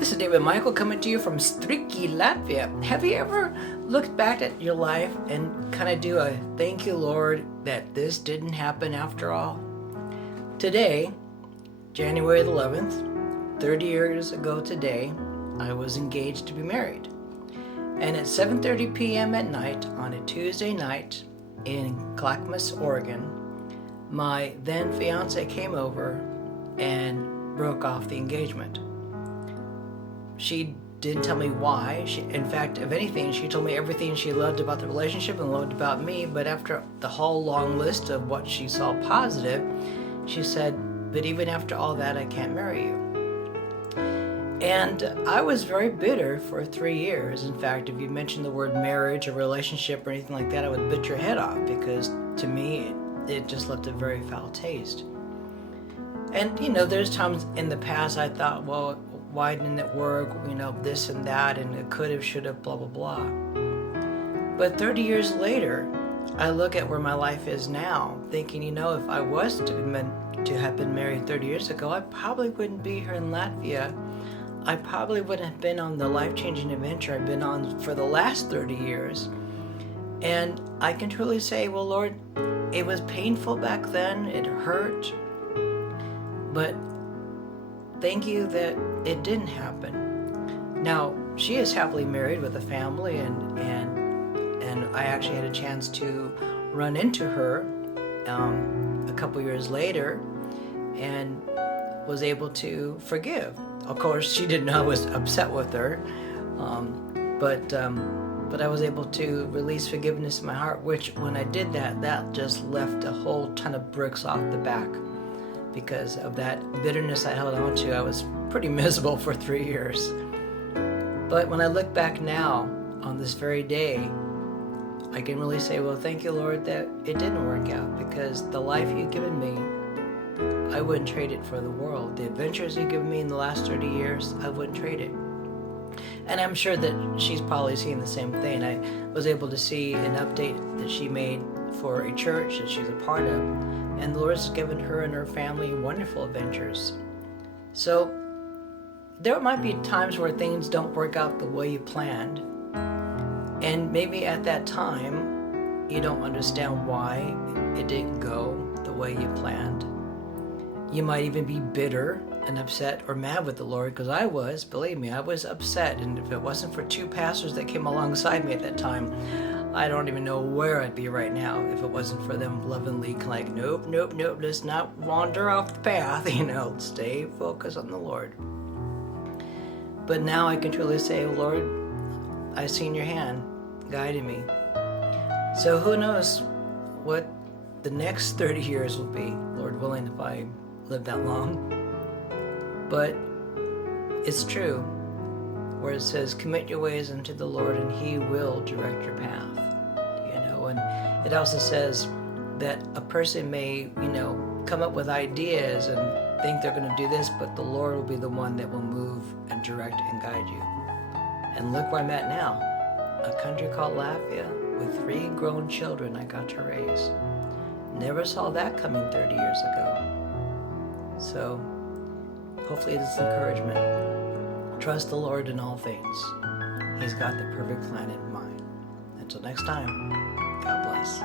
This is David Michael coming to you from Striki, Latvia. Have you ever looked back at your life and kind of do a thank you, Lord, that this didn't happen after all? Today, January 11th, 30 years ago today, I was engaged to be married. And at 7:30 p.m. at night on a Tuesday night in Clackamas, Oregon, my then fiance came over and broke off the engagement. She didn't tell me why. In fact, if anything, she told me everything she loved about the relationship and loved about me, but after the whole long list of what she saw positive, she said, but even after all that, I can't marry you. And I was very bitter for 3 years. In fact, if you mentioned the word marriage or relationship or anything like that, I would bit your head off, because to me, it just left a very foul taste. And, there's times in the past I thought, well, why didn't it work, this and that, and it could have, should have, blah, blah, blah. But 30 years later, I look at where my life is now, thinking, if I was to have been married 30 years ago, I probably wouldn't be here in Latvia. I probably wouldn't have been on the life-changing adventure I've been on for the last 30 years. And I can truly say, well, Lord, it was painful back then, it hurt, but thank you that it didn't happen. Now, she is happily married with a family, and I actually had a chance to run into her a couple years later and was able to forgive. Of course, she didn't know I was upset with her, but I was able to release forgiveness in my heart, which when I did that just left a whole ton of bricks off the back. Because of that bitterness I held on to, I was pretty miserable for 3 years. But when I look back now, on this very day, I can really say, well, thank you, Lord, that it didn't work out, because the life you've given me, I wouldn't trade it for the world. The adventures you've given me in the last 30 years, I wouldn't trade it. And I'm sure that she's probably seeing the same thing. I was able to see an update that she made for a church that she's a part of, and the Lord has given her and her family wonderful adventures. So there might be times where things don't work out the way you planned, and maybe at that time you don't understand why it didn't go the way you planned. You might even be bitter and upset or mad with the Lord, because I was, believe me, I was upset. And if it wasn't for 2 pastors that came alongside me at that time, I don't even know where I'd be right now if it wasn't for them lovingly like, nope, let's not wander off the path, stay focused on the Lord. But now I can truly say, Lord, I've seen your hand guiding me. So who knows what the next 30 years will be, Lord willing, if I live that long. But it's true, where it says, commit your ways unto the Lord and he will direct your path. And it also says that a person may, come up with ideas and think they're going to do this, but the Lord will be the one that will move and direct and guide you. And look where I'm at now, a country called Latvia with 3 grown children I got to raise. Never saw that coming 30 years ago. So hopefully it's encouragement. Trust the Lord in all things. He's got the perfect plan in mind. Until next time, God bless.